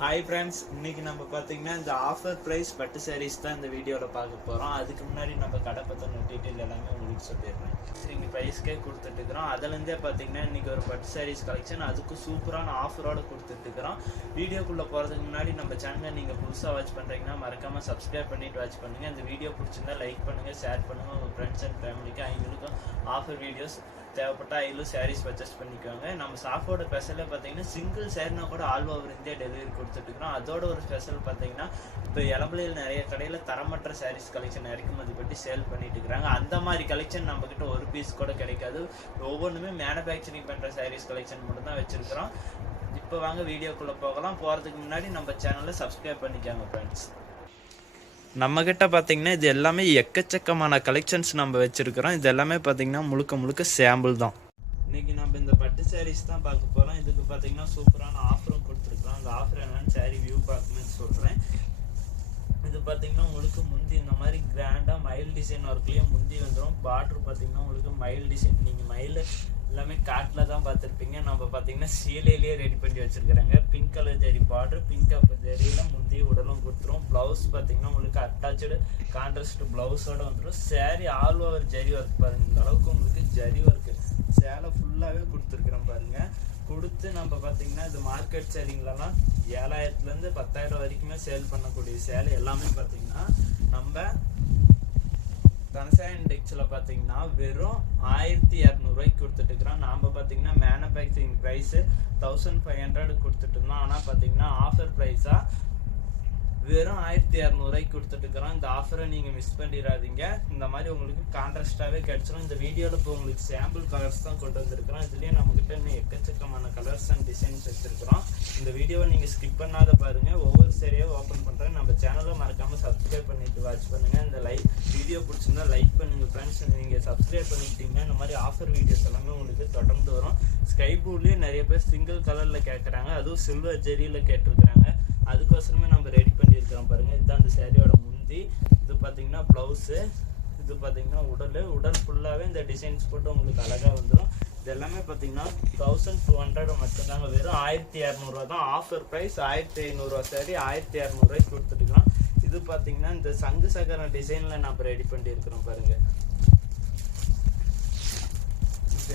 Hi friends, இன்னைக்கு நம்ம பார்த்தீங்கன்னா இந்த ஆஃபர் ப்ரைஸ் பட்டு சாரீஸ் தான் இந்த வீடியோவில் பார்க்க போகிறோம். அதுக்கு முன்னாடி நம்ம கடை பற்றின டீட்டெயில் எல்லாமே உங்களுக்கு சொல்லிடுறேன். இங்கே ப்ரைஸ்க்கே கொடுத்துட்டுருக்குறோம். அதுலேருந்தே பார்த்தீங்கன்னா இன்றைக்கி ஒரு பட்டு சாரீஸ் கலெக்ஷன் அதுக்கு சூப்பரான ஆஃபரோடு கொடுத்துட்டுருக்குறோம். வீடியோக்குள்ளே போகிறதுக்கு முன்னாடி நம்ம சேனலை நீங்கள் புதுசாக வாட்ச் பண்ணுறீங்கன்னா மறக்காமல் சப்ஸ்கிரைப் பண்ணிவிட்டு வாட்ச் பண்ணுங்கள். இந்த வீடியோ பிடிச்சிருந்தா லைக் பண்ணுங்கள், ஷேர் பண்ணுங்கள். உங்கள் ஃப்ரெண்ட்ஸ் அண்ட் ஃபேமிலிக்கு அவங்களுக்கும் ஆஃபர் வீடியோஸ் தேவைப்பட்ட ஐலும் சாரீஸ் பர்ச்சேஸ் பண்ணிக்கோங்க. நம்ம ஷாப்போட ஸ்பெஷலாக பார்த்தீங்கன்னா சிங்கிள் சாரினா கூட ஆல் ஓவர் இந்தியா டெலிவரி கொடுத்துட்டுருக்கோம். அதோட ஒரு ஸ்பெஷல் பார்த்தீங்கன்னா இப்போ இளம்பிள்ளையில் நிறைய கடையில் தரமற்ற சாரீஸ் கலெக்ஷன் இறக்குமதி பற்றி சேல் பண்ணிட்டு இருக்கிறாங்க. அந்த மாதிரி கலெக்ஷன் நம்மக்கிட்ட ஒரு பீஸ் கூட கிடைக்காது. ஒவ்வொன்றுமே மேனுஃபேக்சரிங் பண்ணுற சாரீஸ் கலெக்ஷன் மட்டும் தான் வச்சுருக்கிறோம். இப்போ வாங்க வீடியோக்குள்ளே போகலாம். போகிறதுக்கு முன்னாடி நம்ம சேனலை சப்ஸ்கிரைப் பண்ணிக்கோங்க ஃப்ரெண்ட்ஸ். நம்மக்கிட்ட பார்த்தீங்கன்னா இது எல்லாமே எக்கச்சக்கமான கலெக்ஷன்ஸ் நம்ம வச்சுருக்கிறோம். இது எல்லாமே பார்த்தீங்கன்னா முழுக்க சாம்பிள் தான். இன்றைக்கி நம்ம இந்த பட்டு சாரீஸ் தான் பார்க்க போகிறோம். இதுக்கு பார்த்தீங்கன்னா சூப்பரான ஆஃபரும் கொடுத்துருக்குறோம். அந்த ஆஃபர் என்னென்னு சாரீ வியூ பார்க்கணும்னு சொல்கிறேன். இது பார்த்தீங்கன்னா உங்களுக்கு முந்தி இந்த மாதிரி கிராண்டாக மயில் டிசைன் ஒர்க்லேயே முந்தி வந்துடும். பார்ட்ரு பார்த்தீங்கன்னா உங்களுக்கு மயில் டிசைன், நீங்கள் மயில் எல்லாமே காட்டில் தான் பார்த்துருப்பீங்க. நம்ம பார்த்தீங்கன்னா சீலையிலேயே ரெடி பண்ணி வச்சுருக்குறாங்க. Pink colour zari border, pink colour ஜரியில் முந்தி உடலும் கொடுத்துரும். ப்ளவுஸ் பார்த்தீங்கன்னா உங்களுக்கு அட்டாச்சு கான்ட்ராஸ்ட் ப்ளவுஸோடு வந்துடும். Sari all over zari work பாருங்கள். இந்த அளவுக்கு உங்களுக்கு ஜரி ஒர்க்கு சேலை ஃபுல்லாகவே கொடுத்துருக்குறோம் பாருங்கள். கொடுத்து நம்ம பார்த்தீங்கன்னா இது மார்க்கெட் சேலிங்லலாம் 7000லேருந்து 10,000 வரைக்குமே சேல் பண்ணக்கூடிய சேலை எல்லாமே பார்த்தீங்கன்னா நம்ம தனசா இண்டெக்ஸில் பார்த்தீங்கன்னா வெறும் 1200 கொடுத்துட்டுருக்குறோம். நாம் பார்த்தீங்கன்னா மேனுஃபேக்சரிங் ப்ரைஸு 1500 கொடுத்துட்ருந்தோம். ஆனால் பார்த்தீங்கன்னா ஆஃபர் ப்ரைஸாக வெறும் 1200 கொடுத்துட்டுருக்குறோம். இந்த ஆஃபரை நீங்கள் மிஸ் பண்ணிடாதீங்க. இந்த மாதிரி உங்களுக்கு கான்ட்ராஸ்டாகவே கிடச்சிடும். இந்த வீடியோவில் இப்போ உங்களுக்கு சாம்பிள் கலர்ஸ் தான் கொண்டு வந்திருக்கிறோம். இதுலேயே நம்மக்கிட்ட இன்னும் எக்கச்சக்கமான கலர்ஸ் அண்ட் டிசைன்ஸ் வச்சுருக்கிறோம். இந்த வீடியோவை நீங்கள் ஸ்கிப் பண்ணாத பாருங்கள். ஒவ்வொரு சரியாக ஓப்பன் பண்ணுறேன். நம்ம சேனலை மறக்காமல் சப்ஸ்கிரைப் பண்ணிவிட்டு வாட்ச் பண்ணுங்கள். இந்த வீடியோ பிடிச்சிருந்தா லைக் பண்ணுங்கள் ஃப்ரெண்ட்ஸ். நீங்கள் சப்ஸ்கிரைப் பண்ணிக்கிட்டீங்கன்னா இந்த மாதிரி ஆஃபர் வீடியோஸ் எல்லாமே உங்களுக்கு தொடர்ந்து வரும். ஸ்கை ப்ளூலேயே நிறைய பேர் சிங்கிள் கலரில் கேட்குறாங்க, அதுவும் சில்வர் ஜெரியில் கேட்டிருக்கிறாங்க. அதுக்கோசரமே நம்ம ரெடி பண்ணியிருக்கிறோம் பாருங்கள். இதுதான் அந்த சேரீயோட முந்தி. இது பார்த்தீங்கன்னா ப்ளவுஸு, இது பார்த்தீங்கன்னா உடல் ஃபுல்லாகவே இந்த டிசைன்ஸ் போட்டு உங்களுக்கு அழகாக வந்துடும். இது எல்லாமே பார்த்தீங்கன்னா 1200 மட்டும்தாங்க. வெறும் 1200 தான் ஆஃபர் ப்ரைஸ். 1500 சாரி 1200 கொடுத்துட்டுக்கலாம். இது பார்த்தீங்கன்னா இந்த சங்கு சக்கர டிசைனில் நம்ம ரெடி பண்ணியிருக்கிறோம் பாருங்கள்.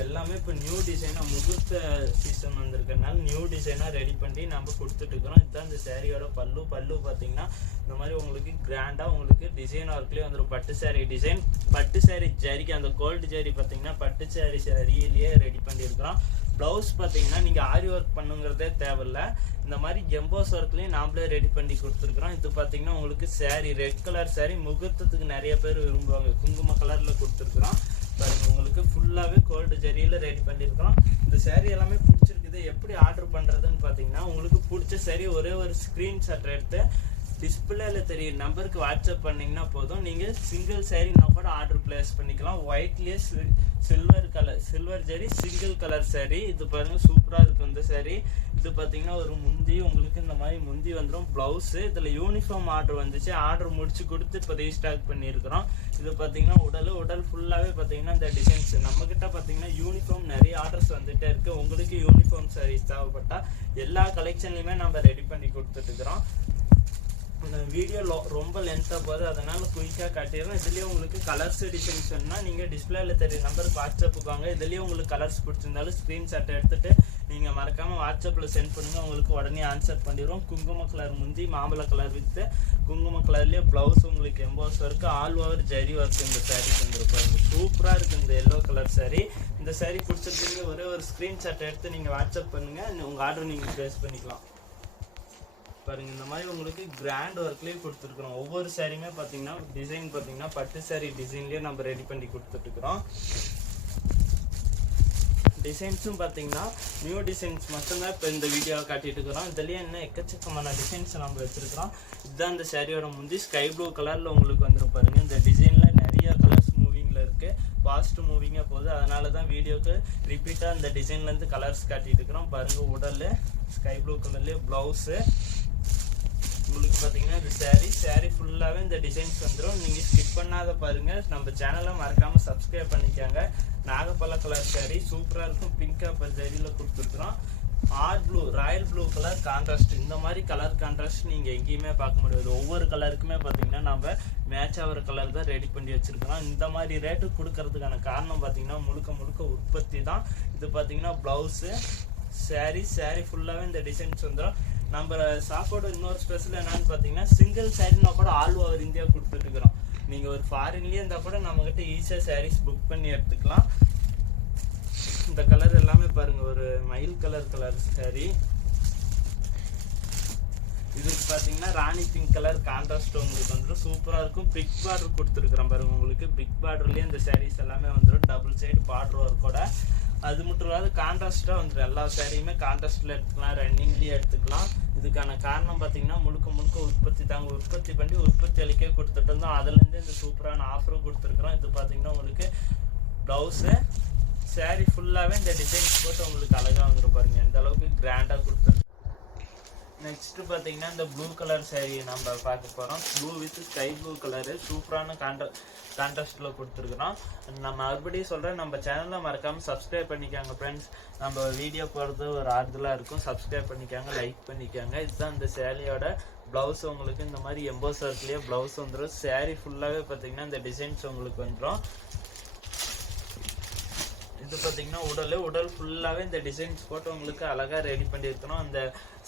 எல்லாமே இப்போ நியூ டிசைனாக முகூர்த்த சீசன் வந்திருக்கனால நியூ டிசைனாக ரெடி பண்ணி நம்ம கொடுத்துட்ருக்குறோம். இதுதான் இந்த சேரீயோட பல்லு பார்த்தீங்கன்னா இந்த மாதிரி உங்களுக்கு கிராண்டாக உங்களுக்கு டிசைன் ஒர்க்லேயே வந்துடும். பட்டு சாரீ டிசைன், பட்டு சாரீ ஜரிக்கு அந்த கோல்டு ஜரி பார்த்தீங்கன்னா பட்டு சாரீ சரியிலேயே ரெடி பண்ணியிருக்கிறோம். ப்ளவுஸ் பார்த்தீங்கன்னா நீங்கள் ஆரி ஒர்க் பண்ணுங்கிறதே தேவையில்லை. இந்த மாதிரி எம்போஸ் ஒர்க்லேயும் நாமளே ரெடி பண்ணி கொடுத்துருக்குறோம். இது பார்த்தீங்கன்னா உங்களுக்கு சாரீ ரெட் கலர் சாரீ முகூர்த்தத்துக்கு நிறைய பேர் விரும்புவாங்க. குங்கும கலரில் கொடுத்துருக்குறோம் பாருங்க. உங்களுக்கு ஃபுல்லாகவே கோல்டு ஜரியில் ரெடி பண்ணியிருக்கிறோம். இந்த சாரீ எல்லாமே பிடிச்சிருக்குது. எப்படி ஆர்டர் பண்ணுறதுன்னு பார்த்தீங்கன்னா உங்களுக்கு பிடிச்ச சாரீ ஒரே ஒரு ஸ்க்ரீன்ஷாட் எடுத்து டிஸ்பிளேல தெரியும் நம்பருக்கு வாட்ஸ்அப் பண்ணிங்கன்னா போதும். நீங்கள் சிங்கிள் சாரீனா கூட ஆர்டர் பிளேஸ் பண்ணிக்கலாம். ஒயிட்லேயே silver zari single colour sari. இது பாருங்கள் சூப்பராக இருக்கும் இந்த சாரீ. இது பார்த்தீங்கன்னா ஒரு முந்தி உங்களுக்கு இந்த மாதிரி முந்தி வந்துடும். ப்ளவுஸு இதில் யூனிஃபார்ம் ஆர்டர் வந்துச்சு. ஆர்டர் முடிச்சு கொடுத்து இப்போ ரீஸ்டாக் பண்ணியிருக்கிறோம். இது பார்த்தீங்கன்னா உடல் ஃபுல்லாகவே பார்த்தீங்கன்னா இந்த டிசைன்ஸ் நம்மக்கிட்ட பார்த்தீங்கன்னா யூனிஃபார்ம் நிறைய ஆர்டர்ஸ் வந்துகிட்டே இருக்குது. உங்களுக்கு யூனிஃபார்ம் சாரீஸ் தேவைப்பட்டால் எல்லா கலெக்ஷன்லையுமே நம்ம ரெடி பண்ணி கொடுத்துட்டுருக்குறோம். இந்த வீடியோ ரொம்ப லென்த்தாக போகுது, அதனால் குயிக்காக காட்டிடுறோம். இதுலேயே உங்களுக்கு கலர்ஸ் டிசைன்ஸ் வேணும்னா நீங்கள் டிஸ்பிளேல தெரிய நம்பருக்கு வாட்ஸ்அப்புக்கு வாங்க. இதுலேயே உங்களுக்கு கலர்ஸ் பிடிச்சிருந்தாலும் ஸ்க்ரீன்ஷாட் எடுத்துகிட்டு நீங்கள் மறக்காமல் வாட்ஸ்அப்பில் சென்ட் பண்ணுங்கள். உங்களுக்கு உடனே ஆன்சர் பண்ணிடுவோம். குங்கும கலர் முந்தி, மாம்பழ கலர் வித்து குங்கும கலர்லேயே ப்ளவுஸ் உங்களுக்கு EMBOSS work all over zari work இந்த சாரீ வந்துருப்பாங்க. சூப்பராக இருக்குது இந்த எல்லோ கலர் சாரீ. இந்த சாரீ பிடிச்சிருக்கீங்க ஒரே ஒரு ஸ்க்ரீன்ஷாட் எடுத்து நீங்கள் வாட்ஸ்அப் பண்ணுங்கள். உங்கள் ஆர்டர் நீங்கள் ப்ளேஸ் பண்ணிக்கலாம். பாருங்க இந்த மாதிரி உங்களுக்கு கிராண்ட் ஒர்க்லேயே கொடுத்துருக்குறோம். ஒவ்வொரு சாரியுமே பார்த்தீங்கன்னா டிசைன் பார்த்தீங்கன்னா பட்டு சாரீ டிசைன்லேயே நம்ம ரெடி பண்ணி கொடுத்துட்ருக்குறோம். டிசைன்ஸும் பார்த்தீங்கன்னா நியூ டிசைன்ஸ் மட்டும்தான் இப்போ இந்த வீடியோவை காட்டிட்டு இருக்கிறோம். இதுலேயே என்ன எக்கச்சக்கமான டிசைன்ஸ் நம்ம வச்சுருக்கிறோம். இதுதான் இந்த சாரியோட முந்தி ஸ்கை ப்ளூ கலரில் உங்களுக்கு வந்துடும் பாருங்க. இந்த டிசைனில் நிறைய கலர்ஸ் மூவிங்கில் இருக்குது. ஃபாஸ்ட் மூவிங்காக போகுது. அதனால தான் வீடியோக்கு ரிப்பீட்டாக இந்த டிசைன்லேருந்து கலர்ஸ் காட்டிட்டு இருக்கிறோம் பாருங்கள். உடல் ஸ்கை ப்ளூ கலர்லேயே ப்ளவுஸு உங்களுக்கு பார்த்தீங்கன்னா இந்த சாரீ ஃபுல்லாகவே இந்த டிசைன்ஸ் வந்துடும். நீங்கள் ஸ்கிப் பண்ணாத பாருங்கள். நம்ம சேனலை மறக்காமல் சப்ஸ்கிரைப் பண்ணிக்காங்க. நாகப்பழ கலர் சாரீ சூப்பராக இருக்கும். பிங்க் கலர் ஜரியில் கொடுத்துருக்குறோம். Blue, Royal blue colour contrast. இந்த மாதிரி கலர் கான்ட்ராஸ்ட் நீங்க எங்கேயுமே பார்க்க முடியாது. ஒவ்வொரு கலருக்குமே பாத்தீங்கன்னா நம்ம மேட்ச் ஆகிற கலர் தான் ரெடி பண்ணி வச்சிருக்கிறோம். இந்த மாதிரி ரேட்டு கொடுக்கறதுக்கான காரணம் பாத்தீங்கன்னா முழுக்க உற்பத்தி தான். இது பாத்தீங்கன்னா பிளவுஸ், சாரி ஃபுல்லாவே இந்த டிசைன்ஸ் வந்துடும். நம்ம ஷாப்போட இன்னொரு ஸ்பெஷல் என்னன்னு பாத்தீங்கன்னா சிங்கிள் சாரினா கூட ஆல் ஓவர் இந்தியா கொடுத்துட்டு இருக்கிறோம். நீங்க ஒரு ஃபாரின்லயே இருந்தா கூட நம்ம கிட்ட ஈஸியா சாரீஸ் புக் பண்ணி எடுத்துக்கலாம். இந்த கலர் எல்லாமே பாருங்க, ஒரு மயில் கலர் சாரி. இதுக்கு பாத்தீங்கன்னா ராணி பிங்க் கலர் கான்ட்ராஸ்ட் உங்களுக்கு வந்துடும். சூப்பரா இருக்கும். பிக் பார்டர் கொடுத்துருக்கிறோம் பாருங்க. உங்களுக்கு பிக் பார்டர்லயே இந்த சாரீஸ் எல்லாமே வந்துடும். டபுள் சைடு பார்டர் ஒர்க்கோட. அது மட்டும் இல்லாத கான்ட்ராஸ்டா வந்துடும். எல்லா சாரியுமே கான்ட்ராஸ்ட்ல எடுத்துக்கலாம், ரன்னிங்லயே எடுத்துக்கலாம். இதுக்கான காரணம் பாத்தீங்கன்னா முழுக்க உற்பத்தி தாங்க. உற்பத்தி பண்ணி உற்பத்தி அளிக்க கொடுத்துட்டு இருந்தோம். அதுல இருந்து இந்த சூப்பரான ஆஃபரும் கொடுத்துருக்குறோம். இது பாத்தீங்கன்னா உங்களுக்கு பிளவுஸ், சாரி ஃபுல்லாவே இந்த டிசைன்ஸ் போட்டு உங்களுக்கு அழகா வந்துடும் பாருங்க. எந்த அளவுக்கு கிராண்டா கொடுத்துருக்கு. நெக்ஸ்ட் பாத்தீங்கன்னா இந்த ப்ளூ கலர் சாரி நம்ம பார்க்க போறோம். Blue with sky blue colour சூப்பரான கான்ட்ராஸ்ட்ல கொடுத்துருக்குறோம். நம்ம மறுபடியும் சொல்றேன், நம்ம சேனல்ல மறக்காம சப்ஸ்கிரைப் பண்ணிக்காங்க ஃப்ரெண்ட்ஸ். நம்ம வீடியோ போடுறது ஒரு ஆறுதலா இருக்கும். சப்ஸ்கிரைப் பண்ணிக்காங்க, லைக் பண்ணிக்காங்க. இதுதான் இந்த சேரீயோட பிளவுஸ். உங்களுக்கு இந்த மாதிரி எம்போஸ் ஒர்க்லயே பிளவுஸ் வந்துடும். சாரி ஃபுல்லாவே பாத்தீங்கன்னா இந்த டிசைன்ஸ் உங்களுக்கு வந்துடும். இது பாத்தீங்கன்னா உடல் ஃபுல்லாவே இந்த டிசைன்ஸ் போட்டு உங்களுக்கு அழகா ரெடி பண்ணிருக்கணும். அந்த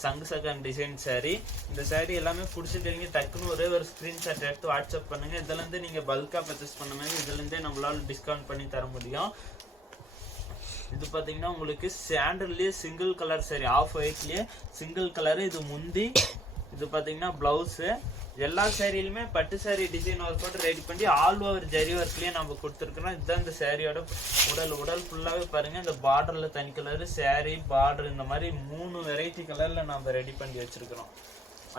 சங்கு சகன் டிசைன் சாரி. இந்த சாரி எல்லாமே பிடிச்சிட்டு டக்குன்னு ஒரே ஒரு ஸ்கிரீன்ஷாட் எடுத்து வாட்ஸ்அப் பண்ணுங்க. இதுல இருந்து நீங்க பல்கா பர்ச்சேஸ் பண்ண மாதிரி இதுல இருந்தே நம்மளால டிஸ்கவுண்ட் பண்ணி தர முடியும். இது பாத்தீங்கன்னா உங்களுக்கு சாண்டல்லயே சிங்கிள் கலர் சாரி, ஆஃப் ஒயிட்லயே சிங்கிள் கலர். இது முந்தி, இது பாத்தீங்கன்னா பிளவுஸ். எல்லா சாரியிலுமே பட்டு சாரி டிசைன் ஒர்க் போட்டு ரெடி பண்ணி ஆல் ஓவர் ஜரி ஒர்க்லயே நம்ம கொடுத்துருக்கோம். இதுதான் இந்த சாரியோட உடல் ஃபுல்லாவே பாருங்க. இந்த பார்டர்ல தனி கலர், சாரி பார்டர், இந்த மாதிரி 3 வெரைட்டி கலர்ல நம்ம ரெடி பண்ணி வச்சிருக்கிறோம்.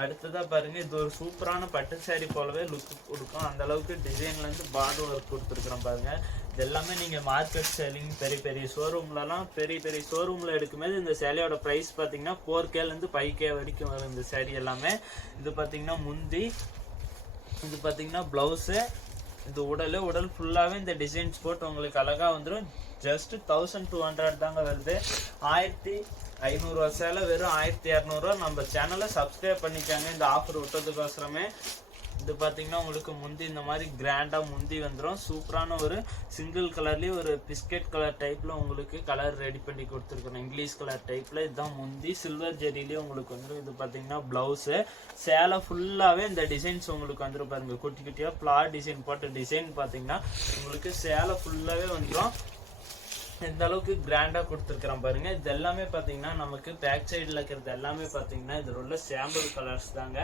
அடுத்ததா பாருங்க, இது ஒரு சூப்பரான பட்டு சாரி போலவே லுக் கொடுக்கும். அந்த அளவுக்கு டிசைன்ல இருந்து பார்டர் ஒர்க் கொடுத்துருக்கிறோம் பாருங்க. இது எல்லாமே நீங்க மார்க்கெட் செல்லிங் பெரிய ஷோரூம்ல எடுக்கும்போது இந்த சேலையோட பிரைஸ் பாத்தீங்கன்னா 4K ல இருந்து 5K வரைக்கும் வரும் இந்த சாரி எல்லாமே. இது பாத்தீங்கன்னா முந்தி, இது பாத்தீங்கன்னா பிளவுஸ். இது உடல் ஃபுல்லாவே இந்த டிசைன்ஸ் போட்டு உங்களுக்கு அழகா வந்துடும். ஜஸ்ட் 1200 தாங்க வருது. 1500 சேலை வெறும் 1200. நம்ம சேனலை சப்ஸ்கிரைப் பண்ணிக்காங்க இந்த ஆஃபர் விட்டதுக்கோசரமே. இது பாத்தீங்கன்னா உங்களுக்கு முந்தி இந்த மாதிரி கிராண்டா முந்தி வந்துடும். சூப்பரான ஒரு சிங்கிள் கலர்லயே ஒரு பிஸ்கெட் கலர் டைப்ல உங்களுக்கு கலர் ரெடி பண்ணி கொடுத்துருக்கோம். இங்கிலீஷ் கலர் டைப்ல. இதுதான் முந்தி, சில்வர் ஜெரிலயே உங்களுக்கு வந்துடும். இது பாத்தீங்கன்னா பிளவுஸ். சேலை ஃபுல்லாவே இந்த டிசைன்ஸ் உங்களுக்கு வந்துடும் பாருங்க. குட்டியா ஃபிளார் டிசைன் போட்ட டிசைன் பாத்தீங்கன்னா உங்களுக்கு சேலை ஃபுல்லாவே வந்துடும். இந்த அளவுக்கு கிராண்டா கொடுத்துருக்கிறோம் பாருங்க. இது எல்லாமே பாத்தீங்கன்னா நமக்கு பேக் சைடுல இருக்கிறது எல்லாமே பாத்தீங்கன்னா இதுல உள்ள சாம்பிள் கலர்ஸ் தாங்க.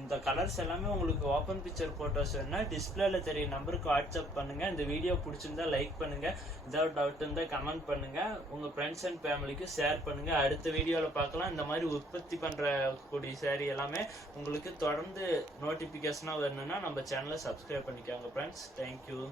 இந்த கலர்ஸ் எல்லாமே உங்களுக்கு ஓப்பன் பிக்சர் போட்டோஸ் வேணும்னா டிஸ்பிளேல தெரிய நம்பருக்கு வாட்ஸ்அப் பண்ணுங்க. இந்த வீடியோ பிடிச்சிருந்தா லைக் பண்ணுங்க. ஏதாவது டவுட் இருந்தா கமெண்ட் பண்ணுங்க. உங்க ஃப்ரெண்ட்ஸ் அண்ட் ஃபேமிலிக்கு ஷேர் பண்ணுங்க. அடுத்த வீடியோல பார்க்கலாம். இந்த மாதிரி உற்பத்தி பண்ற கூடிய சாரி எல்லாமே உங்களுக்கு தொடர்ந்து நோட்டிபிகேஷனா வரணும்னா நம்ம சேனலை சப்ஸ்கிரைப் பண்ணிக்கோங்க ஃப்ரெண்ட்ஸ். தேங்க்யூ.